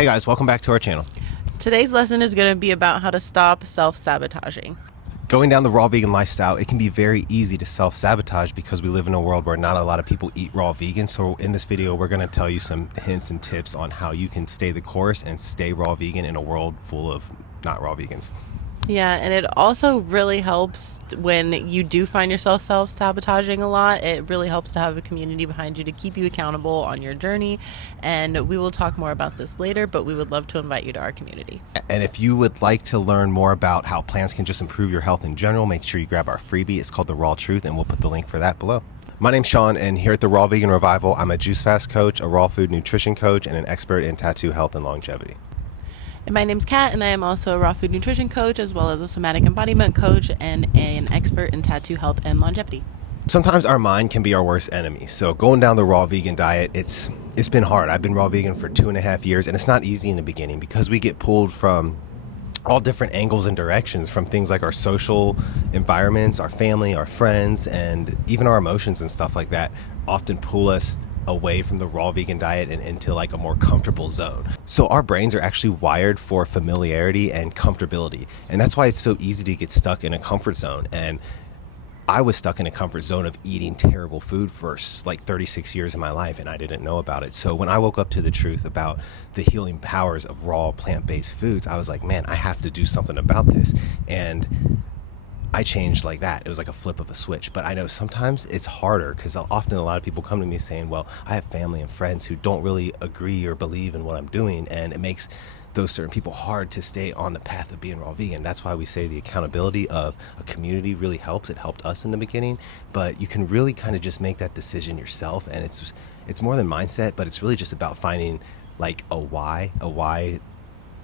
Hey guys, welcome back to our channel. Today's lesson is going to be about how to stop self-sabotaging. Going down the raw vegan lifestyle, it can be very easy to self-sabotage because we live in a world where not a lot of people eat raw vegan. So in this video, we're going to tell you some hints and tips on how you can stay the course and stay raw vegan in a world full of not raw vegans. Yeah, and it also really helps when you do find yourself self-sabotaging a lot. It really helps to have a community behind you to keep you accountable on your journey. And we will talk more about this later, but we would love to invite you to our community. And if you would like to learn more about how plants can just improve your health in general, make sure you grab our freebie. It's called The Raw Truth, and we'll put the link for that below. My name's Sean, and here at the Raw Vegan Revival, I'm a juice fast coach, a raw food nutrition coach, and an expert in tattoo health and longevity. And my name's Kat, and I am also a raw food nutrition coach, as well as a somatic embodiment coach and an expert in tattoo health and longevity. Sometimes our mind can be our worst enemy. So going down the raw vegan diet, it's been hard. I've been raw vegan for 2.5 years, and it's not easy in the beginning because we get pulled from all different angles and directions, from things like our social environments, our family, our friends, and even our emotions and stuff like that often pull us away from the raw vegan diet and into like a more comfortable zone. So our brains are actually wired for familiarity and comfortability, and that's why it's so easy to get stuck in a comfort zone. And I was stuck in a comfort zone of eating terrible food for like 36 years of my life, and I didn't know about it. So when I woke up to the truth about the healing powers of raw plant-based foods, I was like, man, I have to do something about this. And I changed like that. It was like a flip of a switch. But I know sometimes it's harder because often a lot of people come to me saying, well, I have family and friends who don't really agree or believe in what I'm doing, and it makes those certain people hard to stay on the path of being raw vegan. That's why we say the accountability of a community really helps. It helped us in the beginning, but you can really kind of just make that decision yourself. And it's more than mindset, but it's really just about finding like a why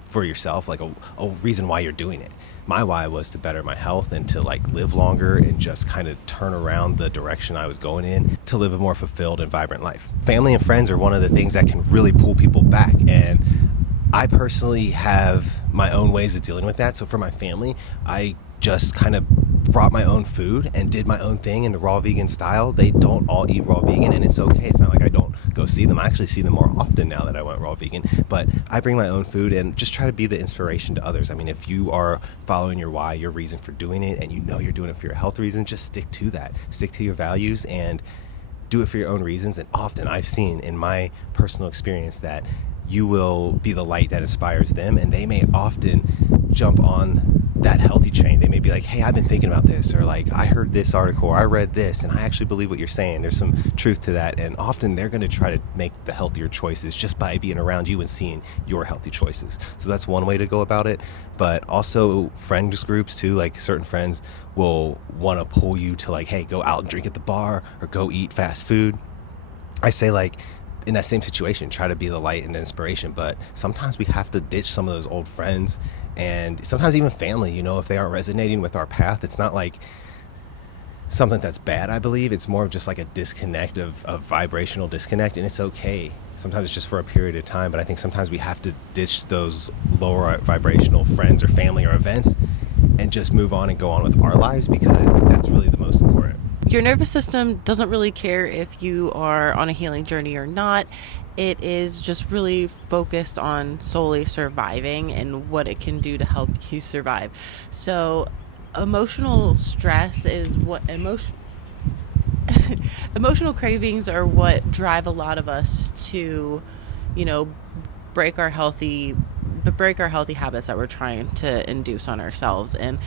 for yourself, like a reason why you're doing it. My why was to better my health and to like live longer and just kind of turn around the direction I was going in to live a more fulfilled and vibrant life. Family and friends are one of the things that can really pull people back, and I personally have my own ways of dealing with that. So for my family, I just kind of brought my own food and did my own thing in the raw vegan style. They don't all eat raw vegan, and it's okay. It's not like I don't go see them. I actually see them more often now that I went raw vegan, but I bring my own food and just try to be the inspiration to others. I mean, if you are following your why, your reason for doing it, and you know you're doing it for your health reason, just stick to that. Stick to your values and do it for your own reasons. And often I've seen in my personal experience that you will be the light that inspires them, and they may often jump on that healthy train. They may be like, hey, I've been thinking about this, or like, I heard this article, or I read this, and I actually believe what you're saying. There's some truth to that. And often they're going to try to make the healthier choices just by being around you and seeing your healthy choices. So that's one way to go about it. But also friends groups too, like certain friends will want to pull you to like, hey, go out and drink at the bar or go eat fast food. I say, like, in that same situation, try to be the light and the inspiration, but sometimes we have to ditch some of those old friends and sometimes even family, you know, if they aren't resonating with our path. It's not like something that's bad, I believe. It's more of just like a disconnect of vibrational disconnect, and it's okay. Sometimes it's just for a period of time, but I think sometimes we have to ditch those lower vibrational friends or family or events and just move on and go on with our lives, because that's really the most important. Your nervous system doesn't really care if you are on a healing journey or not. It is just really focused on solely surviving and what it can do to help you survive. So emotional stress is what emotional cravings are what drive a lot of us to, you know, break our healthy habits that we're trying to induce on ourselves. And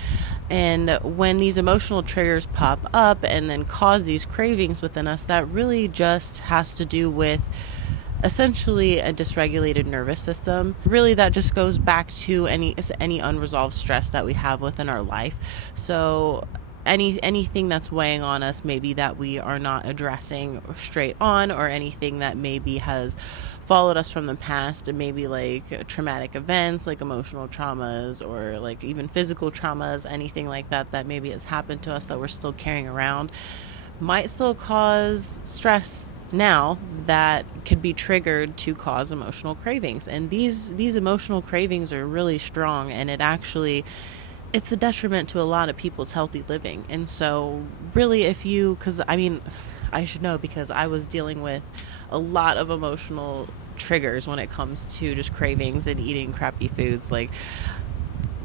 when these emotional triggers pop up and then cause these cravings within us, that really just has to do with essentially a dysregulated nervous system. Really, that just goes back to any unresolved stress that we have within our life. So anything that's weighing on us, maybe that we are not addressing straight on, or anything that maybe has followed us from the past, and maybe like traumatic events like emotional traumas, or like even physical traumas, anything like that that maybe has happened to us that we're still carrying around, might still cause stress now that could be triggered to cause emotional cravings. And these emotional cravings are really strong, and it's a detriment to a lot of people's healthy living. And so really, because I mean, I should know, because I was dealing with a lot of emotional triggers when it comes to just cravings and eating crappy foods, like,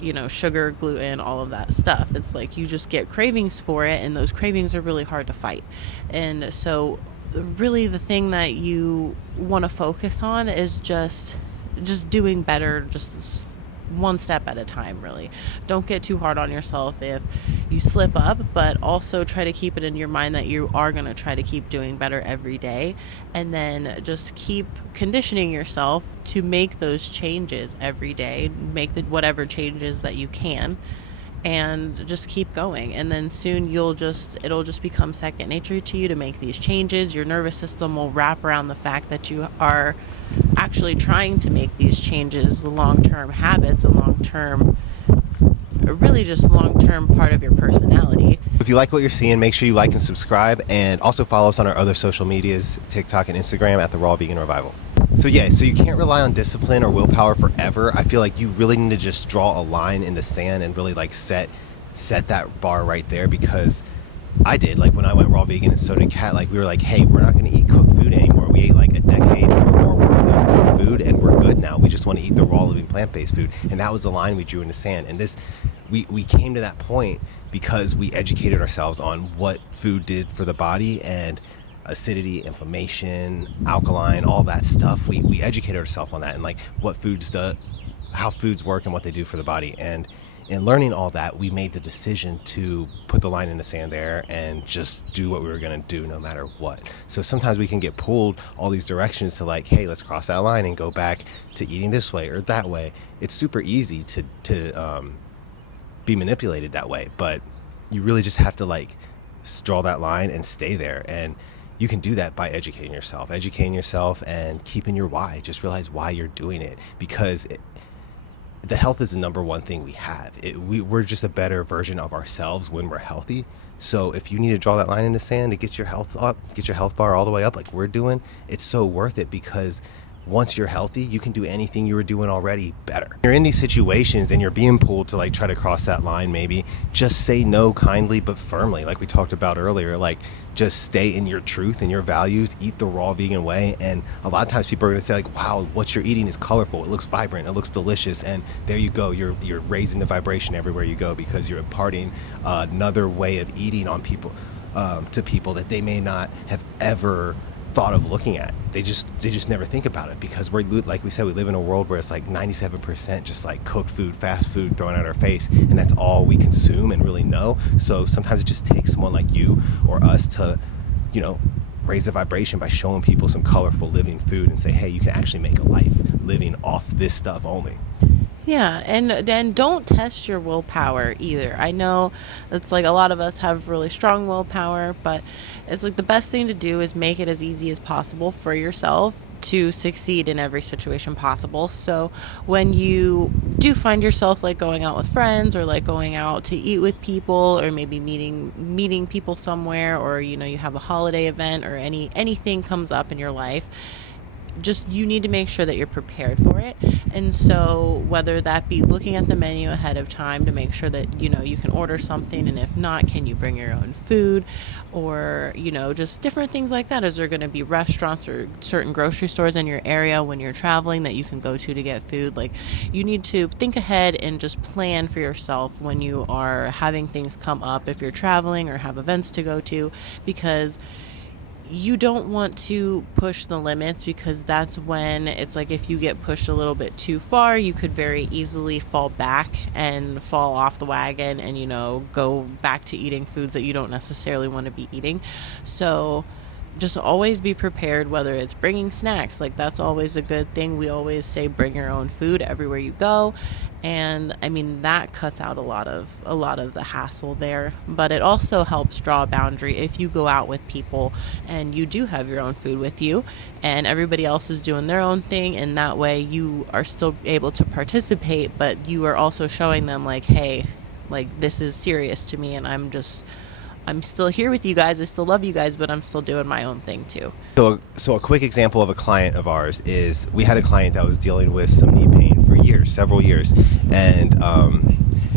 you know, sugar, gluten, all of that stuff. It's like you just get cravings for it, and those cravings are really hard to fight. And so really the thing that you want to focus on is just doing better, just one step at a time. Really don't get too hard on yourself if you slip up, but also try to keep it in your mind that you are going to try to keep doing better every day, and then just keep conditioning yourself to make those changes every day, make whatever changes that you can, and just keep going. And then soon it'll just become second nature to you to make these changes. Your nervous system will wrap around the fact that you are actually trying to make these changes long-term habits, a long-term part of your personality. If you like what you're seeing, make sure you like and subscribe, and also follow us on our other social medias, TikTok and Instagram at the Raw Vegan Revival. So you can't rely on discipline or willpower forever. I feel like you really need to just draw a line in the sand and really like set that bar right there, because I did, like when I went raw vegan, and so did Kat, like we were like, hey, we're not going to eat cooked food anymore. We ate like a decade's or more worth of cooked food, and we're good now. We just want to eat the raw living plant-based food. And that was the line we drew in the sand. And we came to that point because we educated ourselves on what food did for the body, and acidity, inflammation, alkaline, all that stuff. We educated ourselves on that, and like what foods do, how foods work and what they do for the body. And in learning all that, we made the decision to put the line in the sand there and just do what we were going to do no matter what. So sometimes we can get pulled all these directions to like, hey, let's cross that line and go back to eating this way or that way. It's super easy to be manipulated that way, but you really just have to like draw that line and stay there. And you can do that by educating yourself and keeping your why. Just realize why you're doing it, because the health is the number one thing we have. We're just a better version of ourselves when we're healthy. So if you need to draw that line in the sand to get your health up, get your health bar all the way up like we're doing, it's so worth it, because once you're healthy, you can do anything you were doing already better. You're in these situations and you're being pulled to like try to cross that line, maybe just say no kindly but firmly, like we talked about earlier. Like just stay in your truth and your values, eat the raw vegan way. And a lot of times people are going to say like, wow, what you're eating is colorful, it looks vibrant, it looks delicious, and there you go, you're raising the vibration everywhere you go, because you're imparting another way of eating on people, to people that they may not have ever thought of looking at. They just never think about it, because we're, like we said, we live in a world where it's like 97% just like cooked food, fast food thrown at our face, and that's all we consume and really know. So sometimes it just takes someone like you or us to, you know, raise the vibration by showing people some colorful living food and say, hey, you can actually make a life living off this stuff only. Yeah, and then don't test your willpower either. I know it's like a lot of us have really strong willpower, but it's like the best thing to do is make it as easy as possible for yourself to succeed in every situation possible. So when you do find yourself like going out with friends, or like going out to eat with people, or maybe meeting people somewhere, or you know, you have a holiday event, or anything comes up in your life, just you need to make sure that you're prepared for it. And so whether that be looking at the menu ahead of time to make sure that, you know, you can order something, and if not, can you bring your own food, or, you know, just different things like that. Is there going to be restaurants or certain grocery stores in your area when you're traveling that you can go to get food? Like, you need to think ahead and just plan for yourself when you are having things come up, if you're traveling or have events to go to, because you don't want to push the limits, because that's when it's like, if you get pushed a little bit too far, you could very easily fall back and fall off the wagon and, you know, go back to eating foods that you don't necessarily want to be eating. So just always be prepared, whether it's bringing snacks, like that's always a good thing. We always say bring your own food everywhere you go. And I mean, that cuts out a lot of the hassle there, but it also helps draw a boundary if you go out with people and you do have your own food with you and everybody else is doing their own thing. And that way you are still able to participate, but you are also showing them like, hey, like this is serious to me, and I'm still here with you guys. I still love you guys, but I'm still doing my own thing too. So a quick example of a client of ours is, we had a client that was dealing with some knee pain for years, several years. And,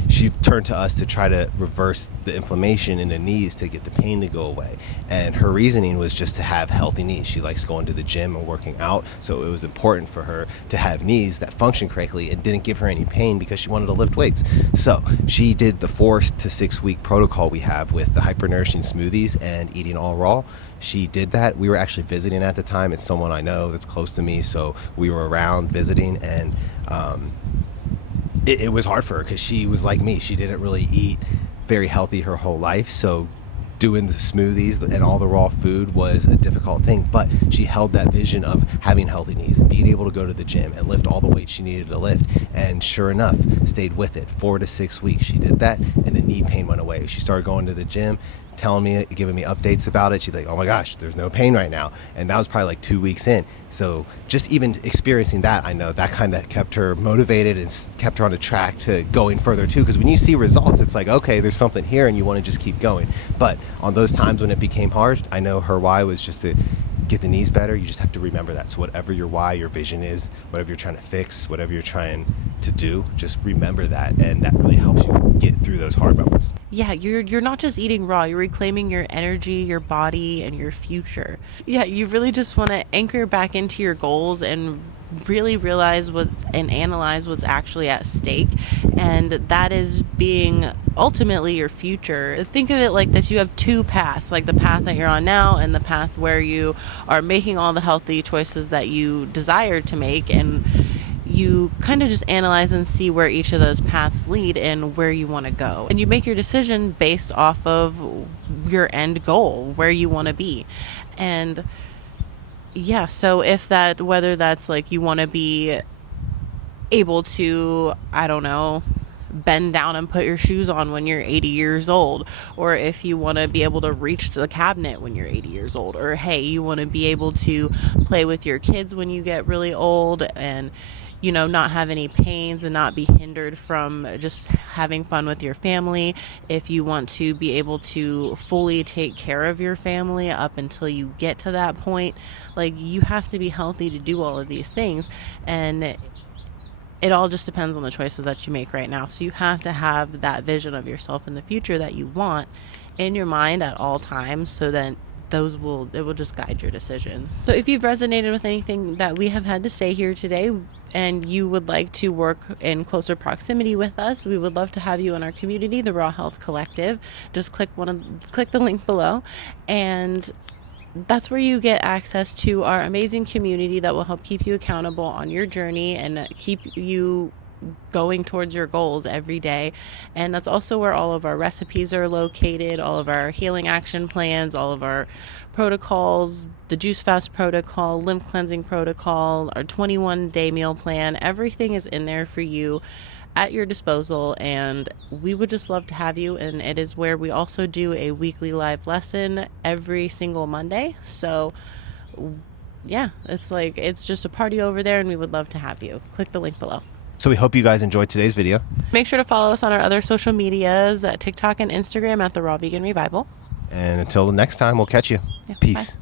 she turned to us to try to reverse the inflammation in the knees to get the pain to go away. And her reasoning was just to have healthy knees. She likes going to the gym and working out, so it was important for her to have knees that function correctly and didn't give her any pain because she wanted to lift weights. So she did the 4 to 6 week protocol we have with the hypernourishing smoothies and eating all raw. She did that. We were actually visiting at the time. It's someone I know that's close to me, so we were around visiting, and it was hard for her because she was like me. She didn't really eat very healthy her whole life, so doing the smoothies and all the raw food was a difficult thing. But she held that vision of having healthy knees, being able to go to the gym and lift all the weight she needed to lift, and sure enough, stayed with it. 4 to 6 weeks she did that, and the knee pain went away. She started going to the gym, telling me, giving me updates about it. She's like, oh my gosh, there's no pain right now. And that was probably like 2 weeks in. So just even experiencing that, I know that kind of kept her motivated and kept her on a track to going further too. Because when you see results, it's like, okay, there's something here, and you want to just keep going. But on those times when it became hard, I know her why was just to get the knees better. You just have to remember that. So whatever your why, your vision is, whatever you're trying to fix, whatever you're trying to do, just remember that, and that really helps you get through those hard moments. Yeah, you're not just eating raw, you're reclaiming your energy, your body, and your future. Yeah, you really just want to anchor back into your goals and really realize and analyze what's actually at stake, and that is being ultimately your future. Think of it like this: you have 2 paths, like the path that you're on now and the path where you are making all the healthy choices that you desire to make, and you kind of just analyze and see where each of those paths lead and where you want to go. And you make your decision based off of your end goal, where you want to be. And yeah, so whether that's like you want to be able to, I don't know, bend down and put your shoes on when you're 80 years old, or if you want to be able to reach to the cabinet when you're 80 years old, or hey, you want to be able to play with your kids when you get really old and not have any pains and not be hindered from just having fun with your family. If you want to be able to fully take care of your family up until you get to that point, like, you have to be healthy to do all of these things. And it all just depends on the choices that you make right now. So you have to have that vision of yourself in the future that you want in your mind at all times, so that it will just guide your decisions. So if you've resonated with anything that we have had to say here today, and you would like to work in closer proximity with us, we would love to have you in our community, the Raw Health Collective. Just click the link below, and that's where you get access to our amazing community that will help keep you accountable on your journey and keep you going towards your goals every day. And that's also where all of our recipes are located, all of our healing action plans, all of our protocols, the juice fast protocol, lymph cleansing protocol, our 21-day meal plan. Everything is in there for you at your disposal, and we would just love to have you. And it is where we also do a weekly live lesson every single Monday. So yeah, it's just a party over there, and we would love to have you. Click the link below. So we hope you guys enjoyed today's video. Make sure to follow us on our other social medias, TikTok and Instagram at the Raw Vegan Revival. And until the next time, we'll catch you. Yeah, Peace. Bye.